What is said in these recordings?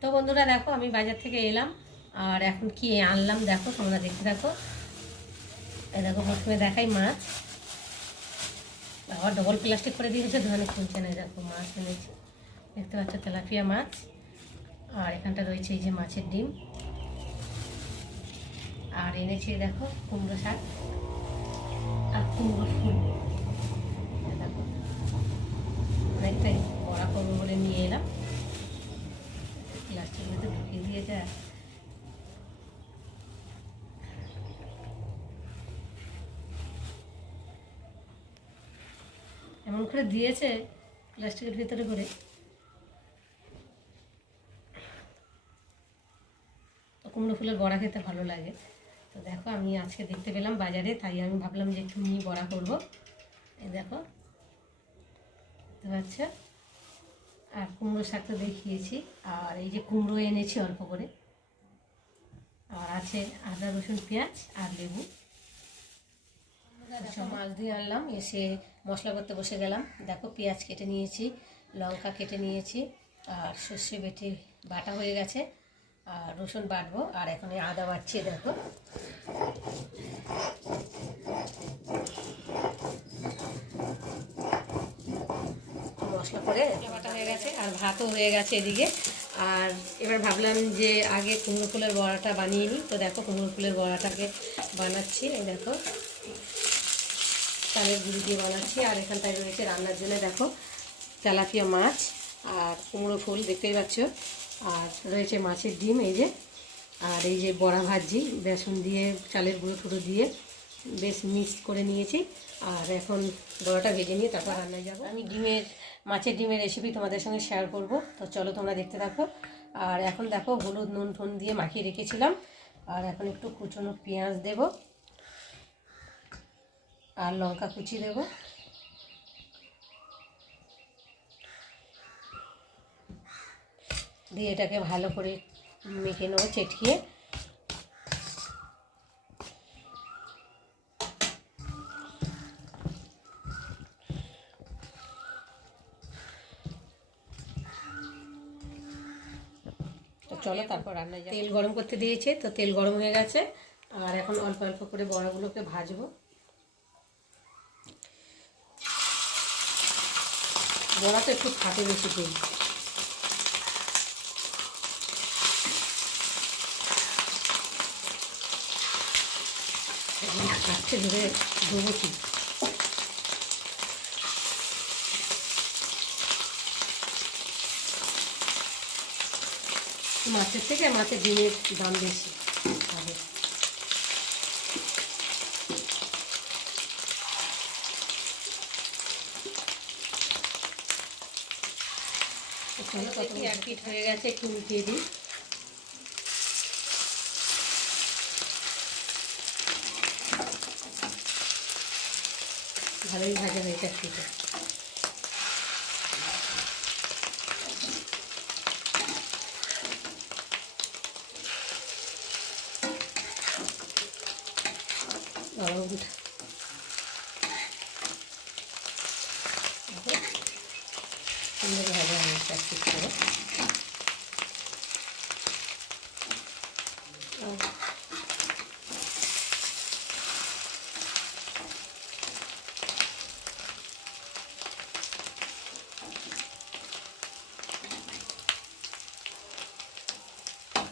তো বন্ধুরা দেখো, আমি বাজার থেকে এলাম, আর এখন কি আনলাম দেখো, তোমরা দেখতে দেখো দেখো, প্রথমে দেখাই মাছ। আবার ডবল প্লাস্টিক করে দিয়েছে ধনে খুলছে না, দেখো, মাছ এনেছি। দেখতে পাচ্ছ, তেলাপিয়া মাছ। আর এখানটা রয়েছে এই যে মাছের ডিম। আর এনেছি, দেখো, কুমড়ো শাক আর কুমড়ো ফুল। দেখো, অনেকটাই বড়া করব বলে নিয়ে এলাম প্লাস্টিক মধ্যে ঢুকিয়ে দিয়েছে আর এমন করে দিয়েছে প্লাস্টিকের ভিতরে করে। কুমড়ো ফুলের বড়া খেতে ভালো লাগে। তো দেখো, আমি আজকে দেখতে পেলাম বাজারে, তাই আমি ভাবলাম যে একটু নিয়ে বড়া করব। এই দেখো, দেখতে পাচ্ছ? আর কুমড়ো শাক তো দেখিয়েছি, আর এই যে কুমড়ো এনেছি অল্প করে। আর আছে আদা, রসুন, পেঁয়াজ আর লেবু। সব মাছ দিয়ে আনলাম, এসে মশলা করতে বসে গেলাম। দেখো পেঁয়াজ কেটে নিয়েছি, লঙ্কা কেটে নিয়েছি, আর সর্ষে বেটে বাটা হয়ে গেছে, আর রসুন বাটবো, আর এখন আদা বাড়ছি দেখো। মশলা করে বাটা হয়ে গেছে, আর ভাতও হয়ে গেছে এদিকে। আর এবার ভাবলাম যে আগে কুমড়ো ফুলের বড়াটা বানিয়ে নিই। তো দেখো কুমড়ো ফুলের বড়াটাকে বানাচ্ছি দেখো। চালের গুঁড়ি দিয়ে বানাচ্ছি। আর এখানটায় রয়েছে রান্নার জন্য দেখো তেলাপিয়া মাছ আর কুমড়ো ফুল, দেখতেই পাচ্ছ। আর রয়েছে মাছের ডিম, এই যে। আর এই যে বড়া ভাজি, বেসন দিয়ে, চালের গুঁড়ো টুড়ো দিয়ে বেশ মিক্স করে নিয়েছি। আর এখন বড়াটা ভেজে নিয়ে তারপর রান্নায় যাব। আমি ডিমের, মাছের ডিমের রেসিপি তোমাদের সঙ্গে শেয়ার করব। তো চলো তোমরা দেখতে থাকো। আর এখন দেখো হলুদ, নুন টুন দিয়ে মাখিয়ে রেখেছিলাম। আর এখন একটু কুচনো পেঁয়াজ দেবো। আর লঙ্কা কুচি দেব। দিয়ে এটাকে ভালো করে মেখে নেব চেটকিয়ে। চলো তারপর রান্নায় তেল গরম করতে দিয়েছে, তো তেল গরম হয়ে গেছে। আর এখন অল্প অল্প করে বড়াগুলোকে ভাজবো। বড়া তো একটু ফাটে বেশি তেল। খাচ্ছে ধরে দেবো মাছের থেকে মাছের ডিমের দাম বেশি ভালো চলো এক হয়ে গেছে একটু উঠিয়ে দিই। ভালোই ভাজা হয়েছে এক পিঠে লবঙ্গটা সুন্দর ভাজা হয়েছে এক পিঠ করে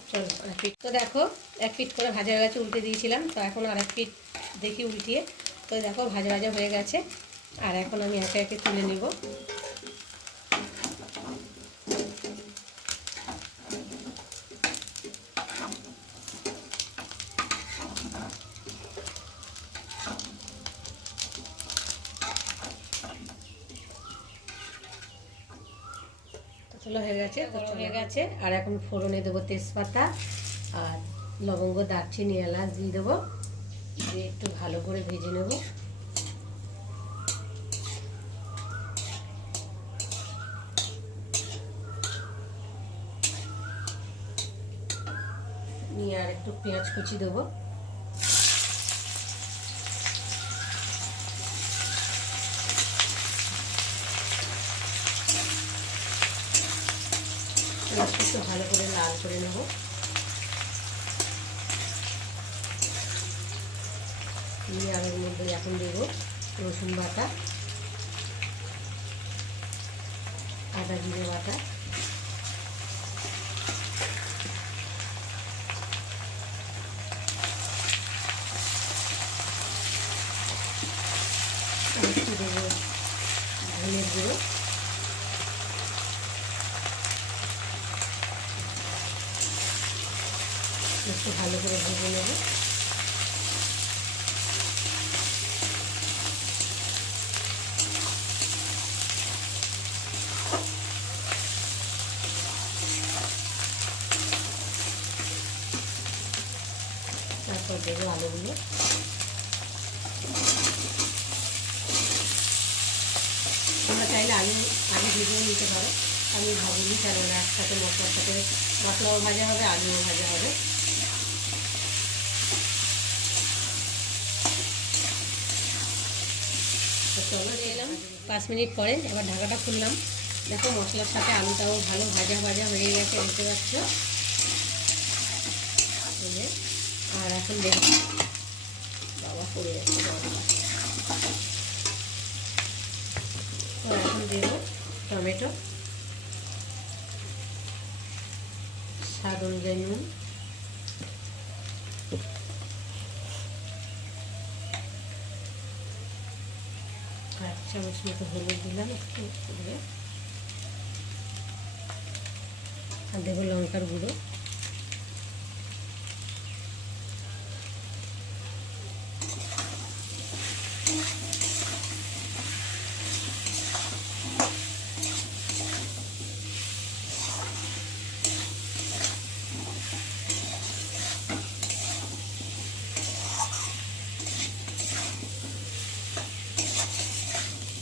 চলো এক পিঠ তো দেখো, এক পিঠ করে ভাজা হয়ে গেছে, উল্টে দিয়েছিলাম। তো এখন আর এক পিঠ দেখি উল্টিয়ে। তো দেখো, ভাজা ভাজা হয়ে গেছে। আর এখন আমি একে একে তুলে নেব। হয়ে গেছে হয়ে গেছে আর এখন ফোড়নে দেবো তেজপাতা। আর লবঙ্গ দারচিনি এলাচ দিয়ে দেবো। দিয়ে একটু ভালো করে ভেজে নেব। নিয়ে আর একটু পেঁয়াজ কুচি দেবো। ভালো করে লাল করে নেব। নিয়ে আর মধ্যে এখন দেবো রসুন বাটা আদা জিরে বাটা আর একটু দেবো ধনের গুঁড়ো একটু ভালো করে ভেজে নেব তারপর দেবো আলুগুলো। তোমরা চাইলে আলু আলু ভেজেও নিতে পারো। আমি ভাবিনি কেননা একসাথে মশলার সাথে মশলাও ভাজা হবে, আলুও ভাজা হবে। চলো এলাম। পাঁচ মিনিট পরে এবার ঢাকাটা খুললাম। দেখো মশলার সাথে আলুটাও ভালো ভাজা ভাজা হয়ে গেছে দেখতে পাচ্ছ এই যে, আর এখন দেখো। বাবা পড়ে যাচ্ছে এখন দেবো টমেটো, স্বাদ অনুযায়ী নুন। এক চামচ মতো হলুদ দিলাম একটু, দিয়ে। আর দেবো লঙ্কার গুঁড়ো।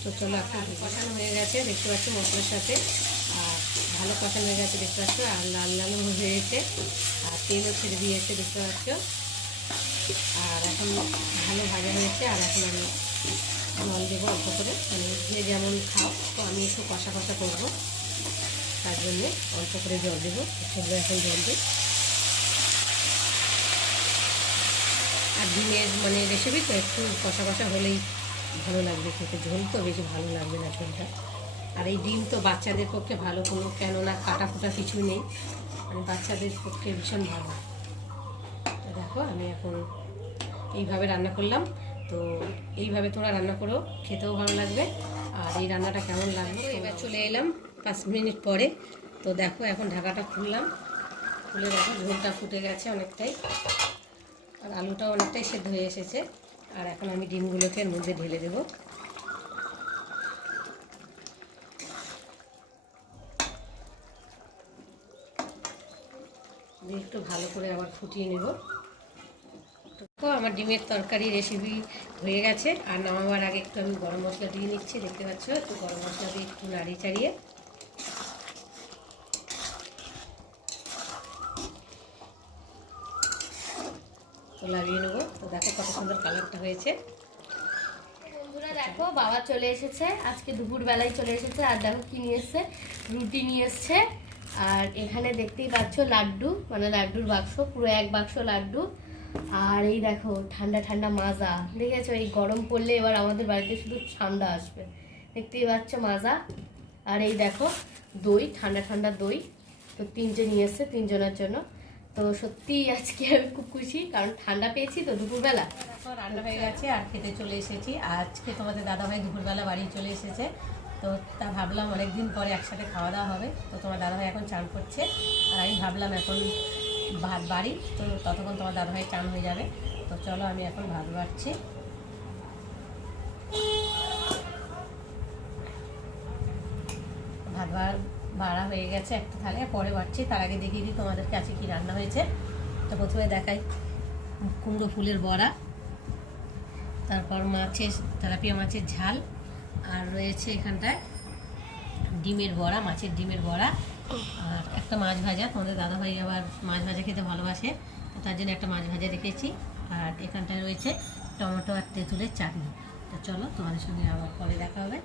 তো চলো কষানো হয়ে গেছে, দেখতে পাচ্ছ মশলার সাথে। আর ভালো কষানো হয়ে গেছে, দেখতে পাচ্ছ? আর লাল লালও হয়েছে। আর তেলও ছেড়ে দিয়েছে, দেখতে পাচ্ছ? আর এখন ভালো ভাজা হয়েছে, আর এখন আমি জল দেবো অল্প করে। মানে যে যেমন খাও, তো আমি একটু কষা কষা করব। তার জন্যে অল্প করে জল দেবো। সেগুলো এখন জল দিই। আর ডিমের মানে রেসিপি তো একটু কষা কষা হলেই লাগবে খেতে। ঝোল তো বেশি ভালো লাগবে না ঝোলটা। আর এই ডিম তো বাচ্চাদের পক্ষে ভালো কোনো, কেননা কাটা ফুটা কিছু নেই। মানে বাচ্চাদের পক্ষে ভীষণ ভালো। তো দেখো, আমি এখন এইভাবে রান্না করলাম। তো এইভাবে তোমরা রান্না করো, খেতেও ভালো লাগবে। আর এই রান্নাটা কেমন লাগবে এবার চলে এলাম পাঁচ মিনিট পরে। তো দেখো, এখন ঢাকাটা খুললাম। খুলে দেখো, ঝোলটা ফুটে গেছে অনেকটাই। আর আলুটা অনেকটাই সেদ্ধ হয়ে এসেছে। আর এখন আমি ডিমগুলোকে এর মধ্যে ঢেলে দেবো। একটু ভালো করে আবার ফুটিয়ে নেব। তো আমার ডিমের তরকারি রেসিপি হয়ে গেছে। আর নামাবার আগে একটু আমি গরম মশলা দিয়ে নিচ্ছি, দেখতে পাচ্ছ? একটু গরম মশলা দিয়ে একটু নাড়িয়ে চাড়িয়ে লাগিয়ে নেব। তো দেখো কত সুন্দর কালারটা হয়েছে। বন্ধুরা, দেখো, বাবা চলে এসেছে। আজকে দুপুর বেলায় চলে এসেছে। আর দেখো কি নিয়ে এসছে? রুটি নিয়ে এসছে। আর এখানে দেখতেই পাচ্ছ লাড্ডু মানে লাড্ডুর বাক্স, পুরো এক বাক্স লাড্ডু। আর এই দেখো, ঠান্ডা ঠান্ডা মাজা। দেখেছ, এই গরম পড়লে এবার আমাদের বাড়িতে শুধু ঠান্ডা আসবে। দেখতেই পাচ্ছ মাজা। আর এই দেখো, দই, ঠান্ডা ঠান্ডা দই। তো তিনজন নিয়ে এসছে, তিনজনের জন্য। তো সত্যি আজকে আমি খুব খুশি, কারণ ঠান্ডা পেয়েছি তো দুপুরবেলা। রান্না হয়ে গেছে আর খেতে চলে এসেছি। আজকে তোমাদের দাদাভাই দুপুরবেলা বাড়ি চলে এসেছে। তো তা ভাবলাম অনেকদিন পরে একসাথে খাওয়া দাওয়া হবে। তো তোমার দাদাভাই এখন চান করছে। আর আমি ভাবলাম এখন ভাত বাড়ি, তো ততক্ষণ তোমার দাদাভাই চান হয়ে যাবে। তো চলো আমি এখন ভাত বাড়ছি। ভাত বাড়া হয়ে গেছে একটা থালে পরে বাড়ছি তার আগে দেখিয়ে দিই তোমাদের কাছে কি রান্না হয়েছে। তো প্রথমে দেখাই কুমড়ো ফুলের বড়া, তারপর মাছের, তেলাপিয়া মাছের ঝাল, আর রয়েছে এখানটায় ডিমের বড়া, মাছের ডিমের বড়া, আর একটা মাছ ভাজা। তোমাদের দাদাভাই আবার মাছ ভাজা খেতে ভালোবাসে তার জন্য একটা মাছ ভাজা রেখেছি। আর এখানটায় রয়েছে টমেটো আর তেঁতুলের চাটনি। তো চলো তোমাদের সঙ্গে আবার পরে দেখা হবে।